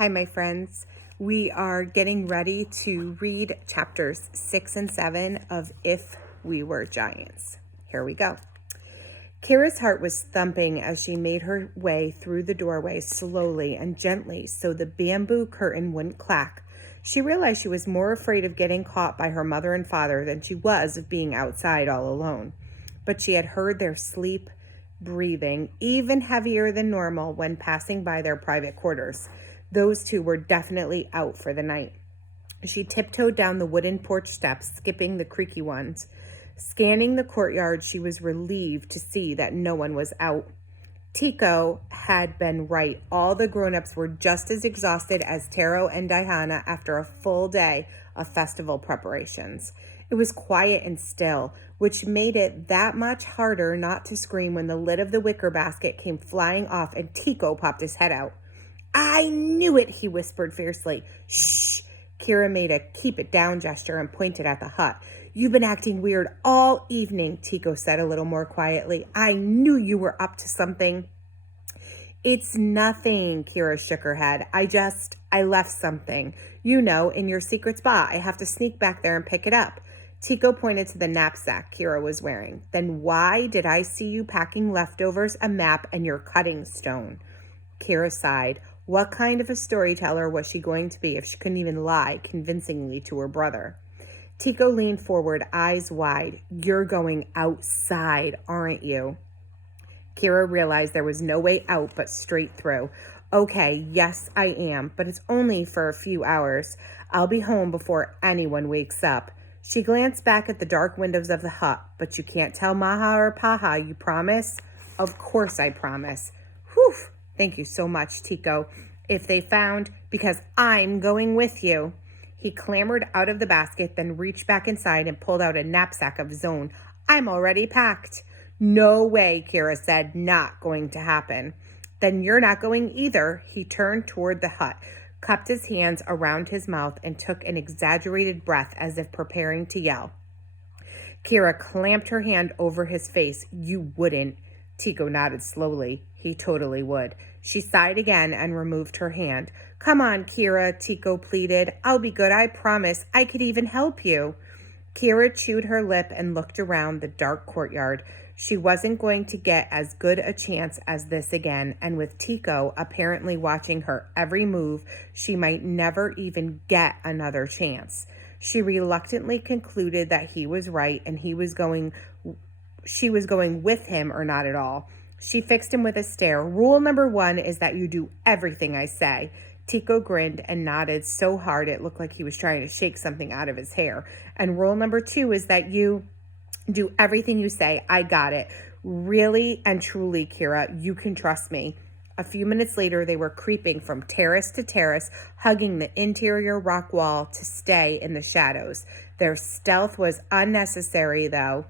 Hi, my friends. We are getting ready to read chapters 6 and 7 of If We Were Giants. Here we go. Kira's heart was thumping as she made her way through the doorway slowly and gently so the bamboo curtain wouldn't clack. She realized she was more afraid of getting caught by her mother and father than she was of being outside all alone. But she had heard their sleep, breathing, even heavier than normal when passing by their private quarters. Those two were definitely out for the night. She tiptoed down the wooden porch steps, skipping the creaky ones. Scanning the courtyard, she was relieved to see that no one was out. Tico had been right. All the grown-ups were just as exhausted as Taro and Diana after a full day of festival preparations. It was quiet and still, which made it that much harder not to scream when the lid of the wicker basket came flying off and Tico popped his head out. "I knew it," he whispered fiercely. "Shh." Kira made a keep it down gesture and pointed at the hut. "You've been acting weird all evening," Tico said a little more quietly. "I knew you were up to something." "It's nothing," Kira shook her head. I left something. You know, in your secret spot. I have to sneak back there and pick it up." Tico pointed to the knapsack Kira was wearing. "Then why did I see you packing leftovers, a map, and your cutting stone?" Kira sighed. What kind of a storyteller was she going to be if she couldn't even lie convincingly to her brother? Tico leaned forward, eyes wide. "You're going outside, aren't you?" Kira realized there was no way out but straight through. "Okay, yes, I am, but it's only for a few hours. I'll be home before anyone wakes up." She glanced back at the dark windows of the hut. "But you can't tell Maha or Paha, you promise?" "Of course I promise." "Whew, thank you so much, Tico. If they found, because I'm going with you." He clambered out of the basket, then reached back inside and pulled out a knapsack of his own. "I'm already packed." "No way," Kira said. "Not going to happen." "Then you're not going either." He turned toward the hut, cupped his hands around his mouth, and took an exaggerated breath as if preparing to yell. Kira clamped her hand over his face. "You wouldn't." Tico nodded slowly. He totally would. She sighed again and removed her hand. "Come on, Kira," Tico pleaded. "I'll be good, I promise. I could even help you." Kira chewed her lip and looked around the dark courtyard. She wasn't going to get as good a chance as this again, and with Tico apparently watching her every move, she might never even get another chance. She reluctantly concluded that he was right and she was going with him or not at all. She fixed him with a stare. "Rule number 1 is that you do everything I say." Tico grinned and nodded so hard it looked like he was trying to shake something out of his hair. "And rule number 2 is that you do everything you say. I got it. Really and truly, Kira, you can trust me." A few minutes later, they were creeping from terrace to terrace, hugging the interior rock wall to stay in the shadows. Their stealth was unnecessary, though.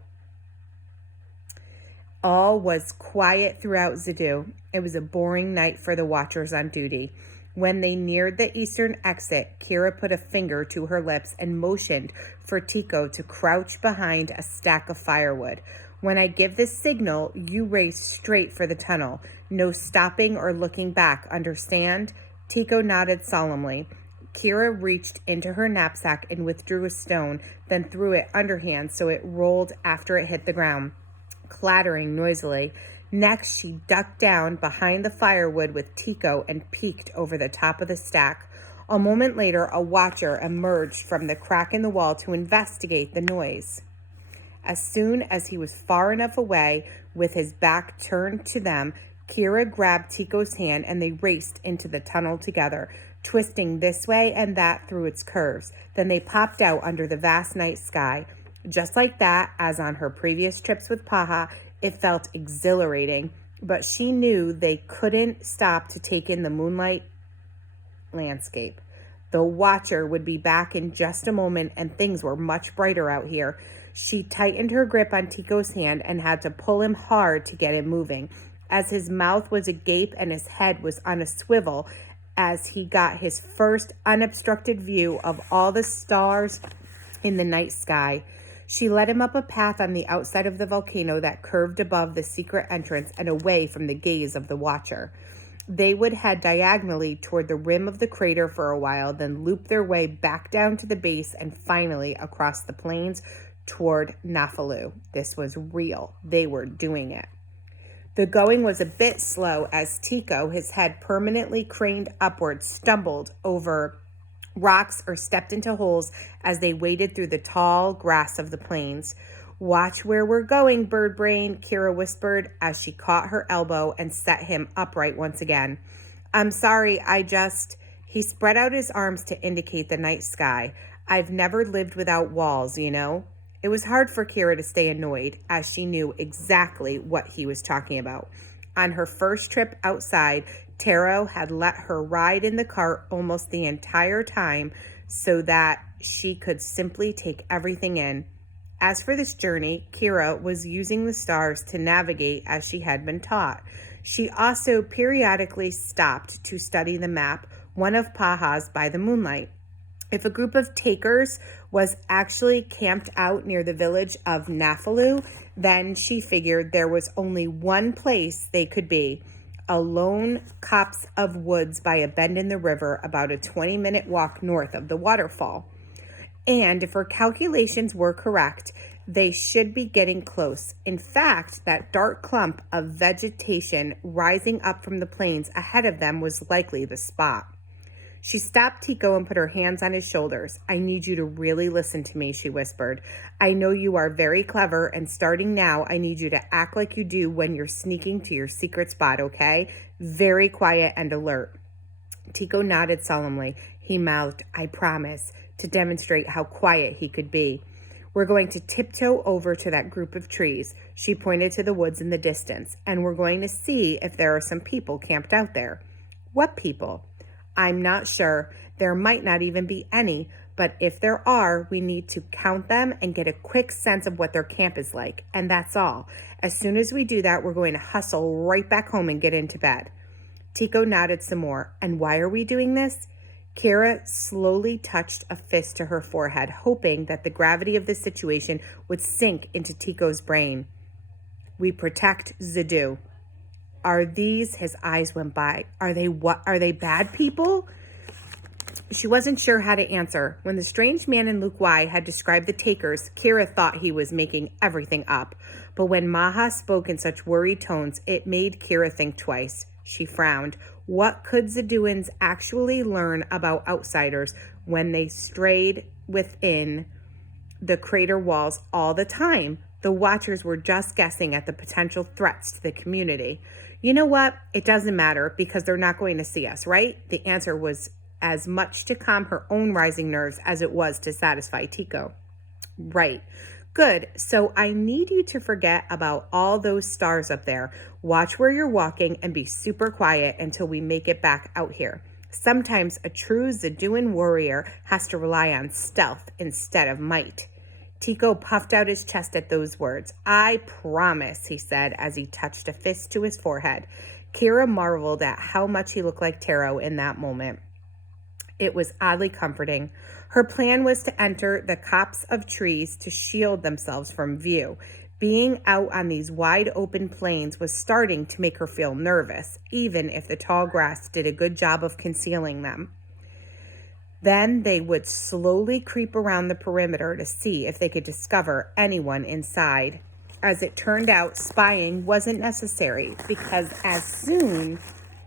All was quiet throughout Zadu. It was a boring night for the watchers on duty. When they neared the eastern exit, Kira put a finger to her lips and motioned for Tico to crouch behind a stack of firewood. "When I give this signal, you race straight for the tunnel. No stopping or looking back, understand?" Tico nodded solemnly. Kira reached into her knapsack and withdrew a stone, then threw it underhand so it rolled after it hit the ground, clattering noisily. Next, she ducked down behind the firewood with Tico and peeked over the top of the stack. A moment later, a watcher emerged from the crack in the wall to investigate the noise. As soon as he was far enough away, with his back turned to them, Kira grabbed Tico's hand and they raced into the tunnel together, twisting this way and that through its curves. Then they popped out under the vast night sky. Just like that, as on her previous trips with Paha, it felt exhilarating, but she knew they couldn't stop to take in the moonlight landscape. The watcher would be back in just a moment, and things were much brighter out here. She tightened her grip on Tico's hand and had to pull him hard to get him moving, as his mouth was agape and his head was on a swivel as he got his first unobstructed view of all the stars in the night sky. She led him up a path on the outside of the volcano that curved above the secret entrance and away from the gaze of the watcher. They would head diagonally toward the rim of the crater for a while, then loop their way back down to the base and finally across the plains toward Nafalu. This was real. They were doing it. The going was a bit slow as Tico, his head permanently craned upward, stumbled over rocks or stepped into holes as they waded through the tall grass of the plains. "Watch where we're going, Bird Brain," Kira whispered as she caught her elbow and set him upright once again. "I'm sorry, He spread out his arms to indicate the night sky. "I've never lived without walls, you know." It was hard for Kira to stay annoyed, as she knew exactly what he was talking about. On her first trip outside, Taro had let her ride in the cart almost the entire time so that she could simply take everything in. As for this journey, Kira was using the stars to navigate as she had been taught. She also periodically stopped to study the map, one of Paha's by the moonlight. If a group of takers was actually camped out near the village of Nafalu, then she figured there was only one place they could be: a lone copse of woods by a bend in the river about a 20-minute walk north of the waterfall. And if her calculations were correct, they should be getting close. In fact, that dark clump of vegetation rising up from the plains ahead of them was likely the spot. She stopped Tico and put her hands on his shoulders. "I need you to really listen to me," she whispered. "I know you are very clever, and starting now, I need you to act like you do when you're sneaking to your secret spot, okay? Very quiet and alert." Tico nodded solemnly. He mouthed, "I promise," to demonstrate how quiet he could be. "We're going to tiptoe over to that group of trees." She pointed to the woods in the distance. "And we're going to see if there are some people camped out there." "What people?" "I'm not sure. There might not even be any, but if there are, we need to count them and get a quick sense of what their camp is like. And that's all. As soon as we do that, we're going to hustle right back home and get into bed." Tico nodded some more. "And why are we doing this?" Kira slowly touched a fist to her forehead, hoping that the gravity of the situation would sink into Tico's brain. "We protect Zadu." "Are these," his eyes went by, "are they bad people?" She wasn't sure how to answer. When the strange man in Luke Y had described the takers, Kira thought he was making everything up. But when Maha spoke in such worried tones, it made Kira think twice. She frowned. What could Zaduans actually learn about outsiders when they strayed within the crater walls all the time? The Watchers were just guessing at the potential threats to the community. "You know what? It doesn't matter because they're not going to see us, right?" The answer was as much to calm her own rising nerves as it was to satisfy Tico. "Right. Good. So I need you to forget about all those stars up there. Watch where you're walking and be super quiet until we make it back out here. Sometimes a true Zaduan warrior has to rely on stealth instead of might." Tico puffed out his chest at those words. "I promise," he said as he touched a fist to his forehead. Kira marveled at how much he looked like Taro in that moment. It was oddly comforting. Her plan was to enter the copse of trees to shield themselves from view. Being out on these wide open plains was starting to make her feel nervous, even if the tall grass did a good job of concealing them. Then they would slowly creep around the perimeter to see if they could discover anyone inside. As it turned out, spying wasn't necessary because as soon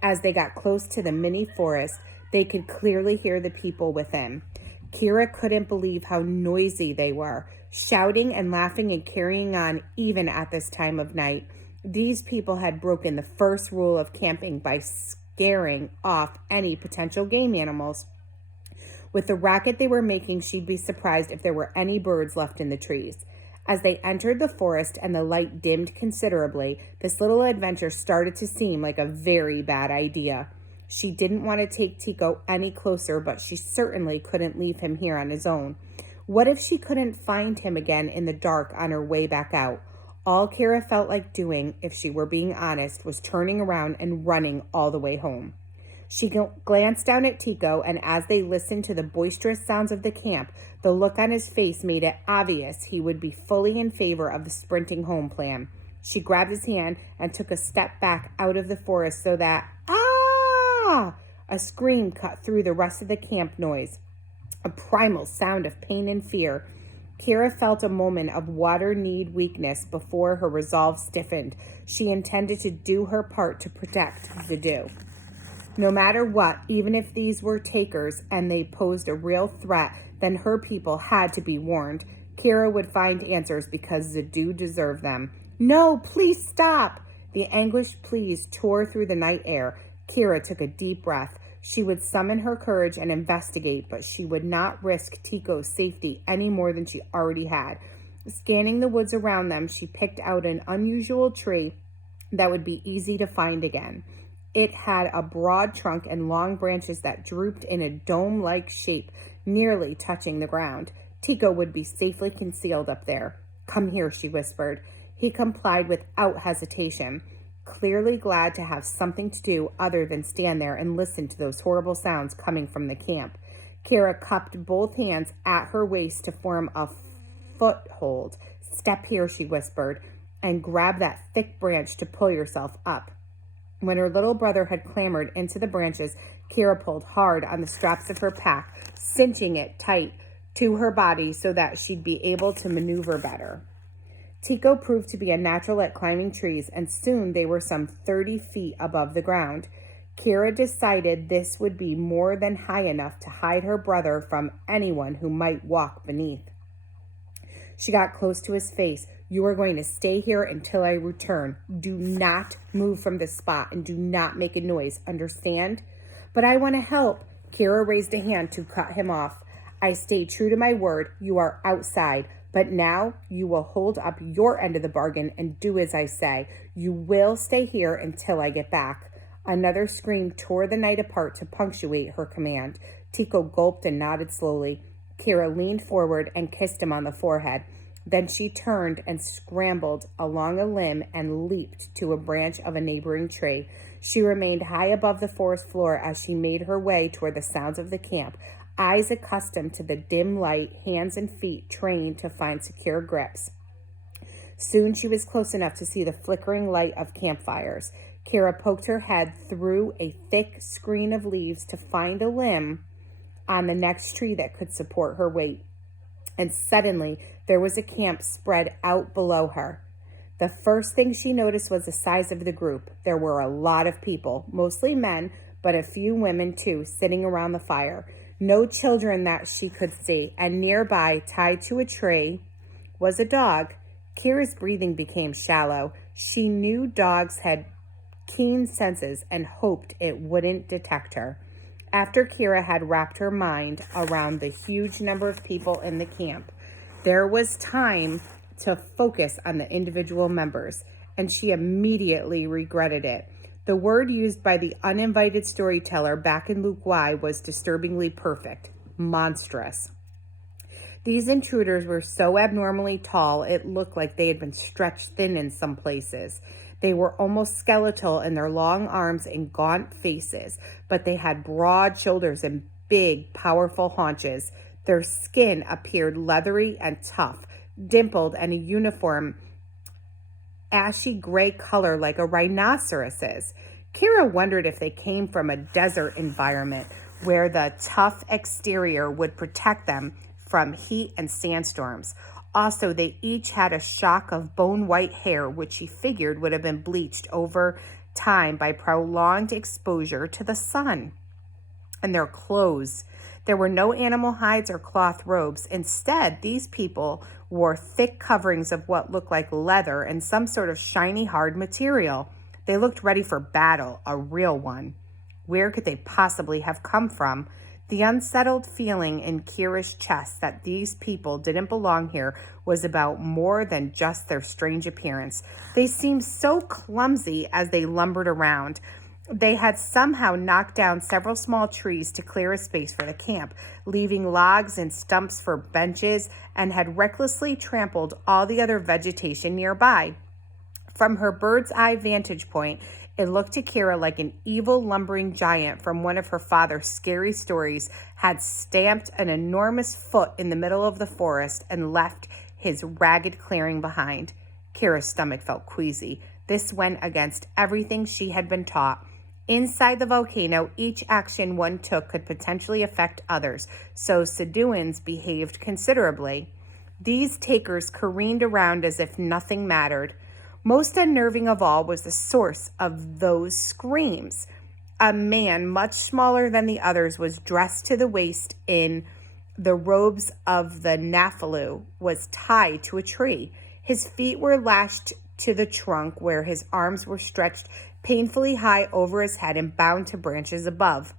as they got close to the mini forest, they could clearly hear the people within. Kira couldn't believe how noisy they were, shouting and laughing and carrying on even at this time of night. These people had broken the first rule of camping by scaring off any potential game animals. With the racket they were making, she'd be surprised if there were any birds left in the trees. As they entered the forest and the light dimmed considerably, this little adventure started to seem like a very bad idea. She didn't want to take Tico any closer, but she certainly couldn't leave him here on his own. What if she couldn't find him again in the dark on her way back out? All Kira felt like doing, if she were being honest, was turning around and running all the way home. She glanced down at Tico, and as they listened to the boisterous sounds of the camp, the look on his face made it obvious he would be fully in favor of the sprinting home plan. She grabbed his hand and took a step back out of the forest so that, Ah! A scream cut through the rest of the camp noise, a primal sound of pain and fear. Kira felt a moment of water-need weakness before her resolve stiffened. She intended to do her part to protect Vidu. No matter what, even if these were takers and they posed a real threat, then her people had to be warned. Kira would find answers because Vidu deserved them. No, please stop! The anguished pleas tore through the night air. Kira took a deep breath. She would summon her courage and investigate, but she would not risk Tico's safety any more than she already had. Scanning the woods around them, she picked out an unusual tree that would be easy to find again. It had a broad trunk and long branches that drooped in a dome-like shape, nearly touching the ground. Tico would be safely concealed up there. Come here, she whispered. He complied without hesitation, clearly glad to have something to do other than stand there and listen to those horrible sounds coming from the camp. Kira cupped both hands at her waist to form a foothold. Step here, she whispered, and grab that thick branch to pull yourself up. When her little brother had clambered into the branches, Kira pulled hard on the straps of her pack, cinching it tight to her body so that she'd be able to maneuver better. Tico proved to be a natural at climbing trees, and soon they were some 30 feet above the ground. Kira decided this would be more than high enough to hide her brother from anyone who might walk beneath. She got close to his face. You are going to stay here until I return. Do not move from this spot and do not make a noise. Understand? But I want to help. Kira raised a hand to cut him off. I stayed true to my word. You are outside. But now you will hold up your end of the bargain and do as I say. You will stay here until I get back. Another scream tore the night apart to punctuate her command. Tico gulped and nodded slowly. Kira leaned forward and kissed him on the forehead. Then she turned and scrambled along a limb and leaped to a branch of a neighboring tree. She remained high above the forest floor as she made her way toward the sounds of the camp. Eyes accustomed to the dim light, hands and feet trained to find secure grips. Soon she was close enough to see the flickering light of campfires. Kira poked her head through a thick screen of leaves to find a limb on the next tree that could support her weight. And suddenly there was a camp spread out below her. The first thing she noticed was the size of the group. There were a lot of people, mostly men, but a few women too, sitting around the fire. No children that she could see, and nearby, tied to a tree, was a dog. Kira's breathing became shallow. She knew dogs had keen senses and hoped it wouldn't detect her. After Kira had wrapped her mind around the huge number of people in the camp, there was time to focus on the individual members, and she immediately regretted it. The word used by the uninvited storyteller back in Luke Y was disturbingly perfect, monstrous. These intruders were so abnormally tall, it looked like they had been stretched thin in some places. They were almost skeletal in their long arms and gaunt faces, but they had broad shoulders and big, powerful haunches. Their skin appeared leathery and tough, dimpled and a uniform ashy gray color like a rhinoceros's. Kira wondered if they came from a desert environment where the tough exterior would protect them from heat and sandstorms. Also, they each had a shock of bone-white hair, which she figured would have been bleached over time by prolonged exposure to the sun. And their clothes. There were no animal hides or cloth robes. Instead, these people wore thick coverings of what looked like leather and some sort of shiny, hard material. They looked ready for battle, a real one. Where could they possibly have come from? The unsettled feeling in Kira's chest that these people didn't belong here was about more than just their strange appearance. They seemed so clumsy as they lumbered around. They had somehow knocked down several small trees to clear a space for the camp, leaving logs and stumps for benches, and had recklessly trampled all the other vegetation nearby. From her bird's eye vantage point, it looked to Kira like an evil lumbering giant from one of her father's scary stories had stamped an enormous foot in the middle of the forest and left his ragged clearing behind. Kira's stomach felt queasy. This went against everything she had been taught. Inside the volcano, each action one took could potentially affect others, so Saduans behaved considerably. These takers careened around as if nothing mattered. Most unnerving of all was the source of those screams. A man much smaller than the others was dressed to the waist in the robes of the Naphalu, was tied to a tree. His feet were lashed to the trunk where his arms were stretched painfully high over his head and bound to branches above.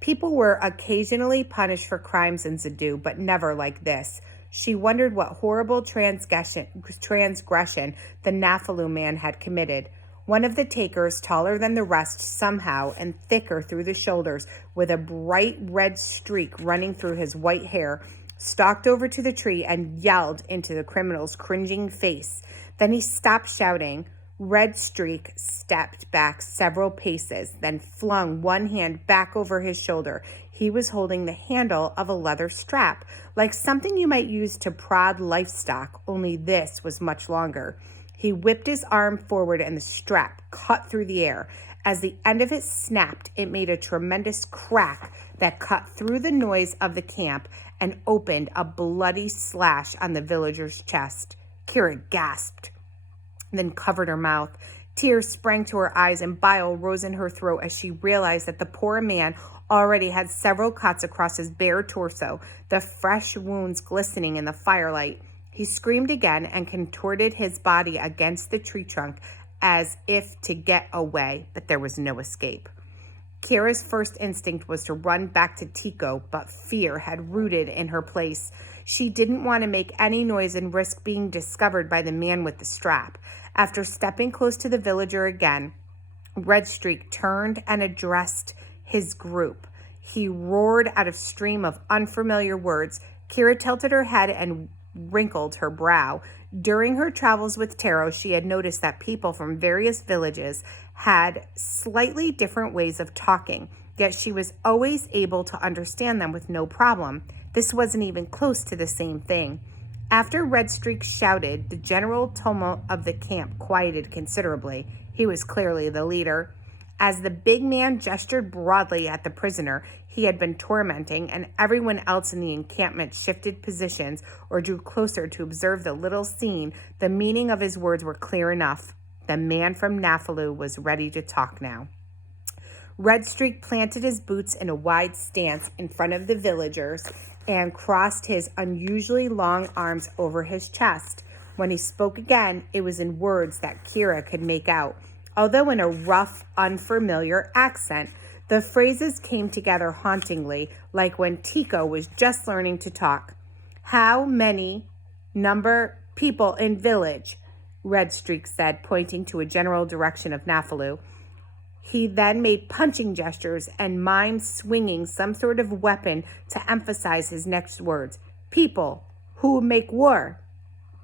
People were occasionally punished for crimes in Zadu, but never like this. She wondered what horrible transgression the Naphalu man had committed. One of the takers, taller than the rest somehow and thicker through the shoulders, with a bright red streak running through his white hair, stalked over to the tree and yelled into the criminal's cringing face. Then he stopped shouting. Red Streak stepped back several paces, then flung one hand back over his shoulder. He was holding the handle of a leather strap, like something you might use to prod livestock, only this was much longer. He whipped his arm forward and the strap cut through the air. As the end of it snapped, it made a tremendous crack that cut through the noise of the camp and opened a bloody slash on the villager's chest. Kira gasped, then covered her mouth. Tears sprang to her eyes and bile rose in her throat as she realized that the poor man already had several cuts across his bare torso, the fresh wounds glistening in the firelight. He screamed again and contorted his body against the tree trunk as if to get away, but there was no escape. Kira's first instinct was to run back to Tico, but fear had rooted in her place. She didn't want to make any noise and risk being discovered by the man with the strap. After stepping close to the villager again, Red Streak turned and addressed his group. He roared out a stream of unfamiliar words. Kira tilted her head and wrinkled her brow. During her travels with Taro, she had noticed that people from various villages had slightly different ways of talking, yet she was always able to understand them with no problem. This wasn't even close to the same thing. After Red Streak shouted, the general tumult of the camp quieted considerably. He was clearly the leader. As the big man gestured broadly at the prisoner he had been tormenting, and everyone else in the encampment shifted positions or drew closer to observe the little scene, the meaning of his words were clear enough. The man from Naphalu was ready to talk now. Red Streak planted his boots in a wide stance in front of the villagers and crossed his unusually long arms over his chest. When he spoke again, it was in words that Kira could make out, although in a rough, unfamiliar accent. The phrases came together hauntingly, like when Tico was just learning to talk. How many number people in village? Red Streak said, pointing to a general direction of Naphalu. He then made punching gestures and mimed swinging some sort of weapon to emphasize his next words. People who make war.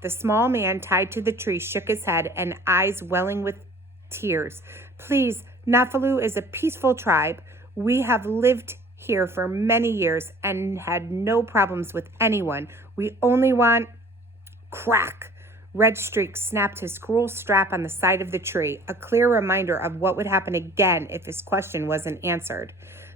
The small man tied to the tree shook his head and eyes welling with tears. Please, Naphalu is a peaceful tribe. We have lived here for many years and had no problems with anyone. We only want... Crack! Red Streak snapped his cruel strap on the side of the tree, a clear reminder of what would happen again if his question wasn't answered.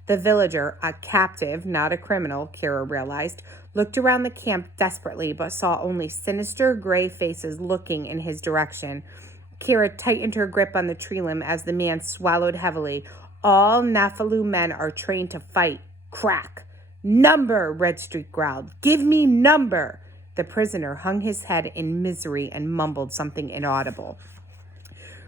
The villager, a captive, not a criminal, Kira realized, looked around the camp desperately but saw only sinister gray faces looking in his direction. Kira tightened her grip on the tree limb as the man swallowed heavily. All Naphalu men are trained to fight. Crack! Number! Red Streak growled. Give me number! The prisoner hung his head in misery and mumbled something inaudible.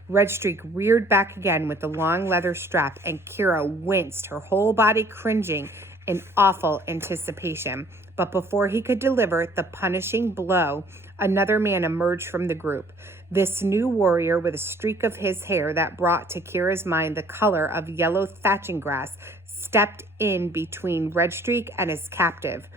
Red Streak reared back again with the long leather strap, and Kira winced, her whole body cringing in awful anticipation. But before he could deliver the punishing blow, another man emerged from the group. This new warrior, with a streak of his hair that brought to Kira's mind the color of yellow thatching grass, stepped in between Red Streak and his captive.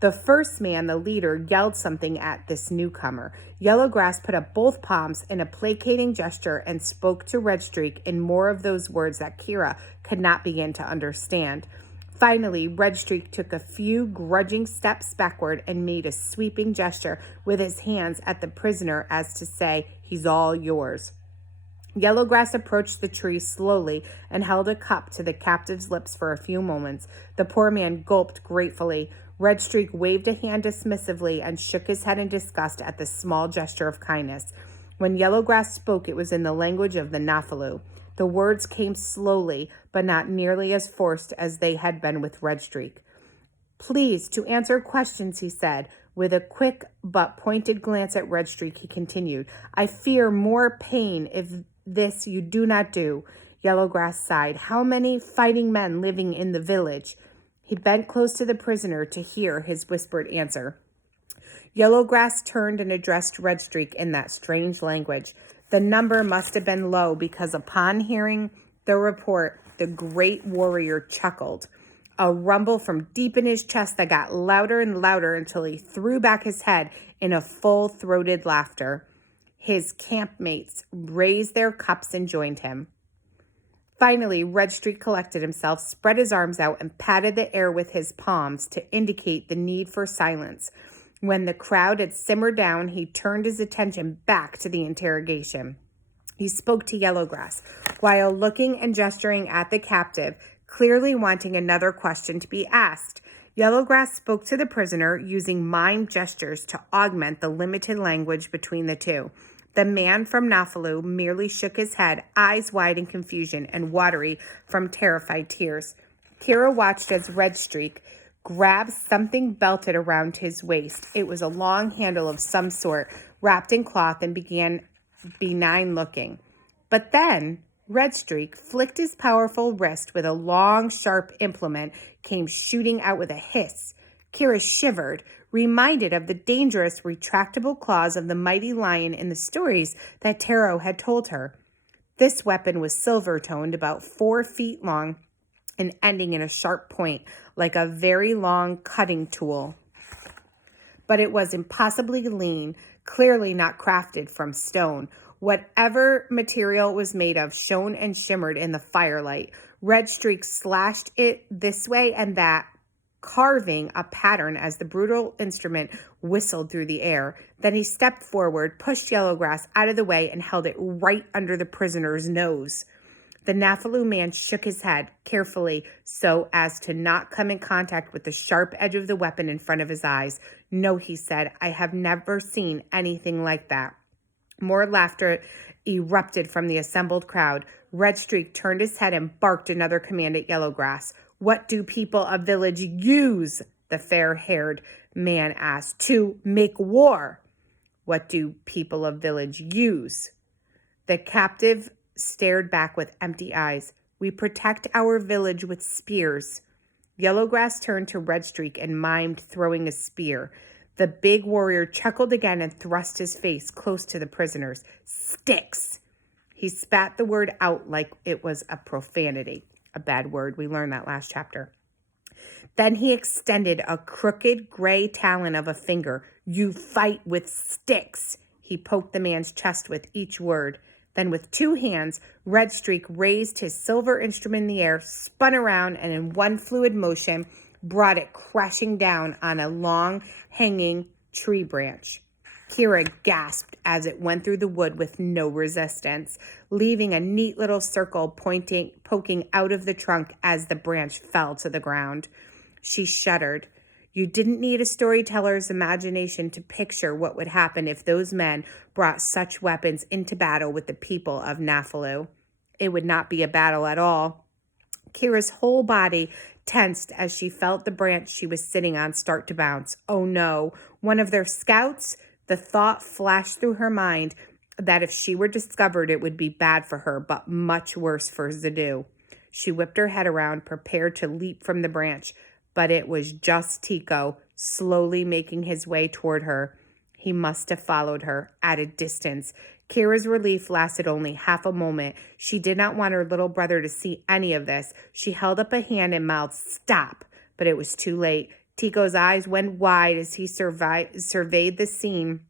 The first man, the leader, yelled something at this newcomer. Yellowgrass put up both palms in a placating gesture and spoke to Red Streak in more of those words that Kira could not begin to understand. Finally, Red Streak took a few grudging steps backward and made a sweeping gesture with his hands at the prisoner as to say, "He's all yours." Yellowgrass approached the tree slowly and held a cup to the captive's lips for a few moments. The poor man gulped gratefully. Redstreak waved a hand dismissively and shook his head in disgust at the small gesture of kindness. When Yellowgrass spoke, it was in the language of the Naphalu. The words came slowly, but not nearly as forced as they had been with Redstreak. "Please, to answer questions," he said. With a quick but pointed glance at Redstreak, he continued, "I fear more pain if this you do not do." Yellowgrass sighed. "How many fighting men living in the village?" He bent close to the prisoner to hear his whispered answer. Yellowgrass turned and addressed Redstreak in that strange language. The number must have been low because upon hearing the report, the great warrior chuckled. A rumble from deep in his chest that got louder and louder until he threw back his head in a full-throated laughter. His campmates raised their cups and joined him. Finally, Redstreak collected himself, spread his arms out, and patted the air with his palms to indicate the need for silence. When the crowd had simmered down, he turned his attention back to the interrogation. He spoke to Yellowgrass while looking and gesturing at the captive, clearly wanting another question to be asked. Yellowgrass spoke to the prisoner using mime gestures to augment the limited language between the two. The man from Naphalu merely shook his head, eyes wide in confusion and watery from terrified tears. Kira watched as Redstreak grabbed something belted around his waist. It was a long handle of some sort, wrapped in cloth, and began benign looking. But then Redstreak flicked his powerful wrist with a long, sharp implement, came shooting out with a hiss. Kira shivered, reminded of the dangerous retractable claws of the mighty lion in the stories that Taro had told her. This weapon was silver-toned, about 4 feet long, and ending in a sharp point, like a very long cutting tool. But it was impossibly lean, clearly not crafted from stone. Whatever material it was made of shone and shimmered in the firelight. Redstreak slashed it this way and that, carving a pattern as the brutal instrument whistled through the air. Then he stepped forward, pushed Yellowgrass out of the way, and held it right under the prisoner's nose. The Naphalu man shook his head carefully so as to not come in contact with the sharp edge of the weapon in front of his eyes. "No," he said, "I have never seen anything like that." More laughter erupted from the assembled crowd. Redstreak turned his head and barked another command at Yellowgrass. "What do people of village use?" the fair-haired man asked. "To make war." "What do people of village use?" The captive stared back with empty eyes. "We protect our village with spears." Yellowgrass turned to Redstreak and mimed throwing a spear. The big warrior chuckled again and thrust his face close to the prisoner's. "Sticks!" He spat the word out like it was a profanity. A bad word. We learned that last chapter. Then he extended a crooked gray talon of a finger. "You fight with sticks." He poked the man's chest with each word. Then with 2 hands, Redstreak raised his silver instrument in the air, spun around, and in one fluid motion brought it crashing down on a long, hanging tree branch. Kira gasped as it went through the wood with no resistance, leaving a neat little circle poking out of the trunk as the branch fell to the ground. She shuddered. You didn't need a storyteller's imagination to picture what would happen if those men brought such weapons into battle with the people of Naphalu. It would not be a battle at all. Kira's whole body tensed as she felt the branch she was sitting on start to bounce. Oh no, one of their scouts? The thought flashed through her mind that if she were discovered, it would be bad for her, but much worse for Zadu. She whipped her head around, prepared to leap from the branch, but it was just Tico, slowly making his way toward her. He must have followed her at a distance. Kira's relief lasted only half a moment. She did not want her little brother to see any of this. She held up a hand and mouthed, "Stop!" But it was too late. Tico's eyes went wide as he surveyed the scene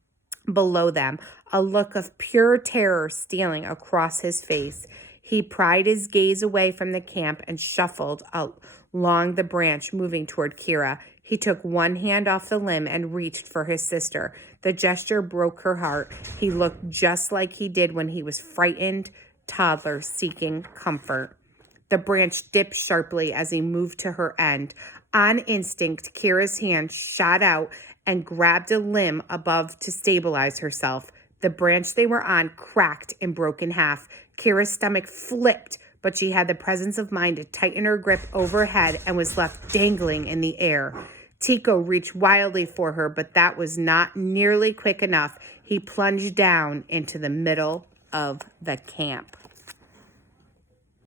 below them, a look of pure terror stealing across his face. He pried his gaze away from the camp and shuffled along the branch, moving toward Kira. He took one hand off the limb and reached for his sister. The gesture broke her heart. He looked just like he did when he was frightened, toddler seeking comfort. The branch dipped sharply as he moved to her end. On instinct, Kira's hand shot out and grabbed a limb above to stabilize herself. The branch they were on cracked and broke in half. Kira's stomach flipped, but she had the presence of mind to tighten her grip overhead and was left dangling in the air. Tico reached wildly for her, but that was not nearly quick enough. He plunged down into the middle of the camp.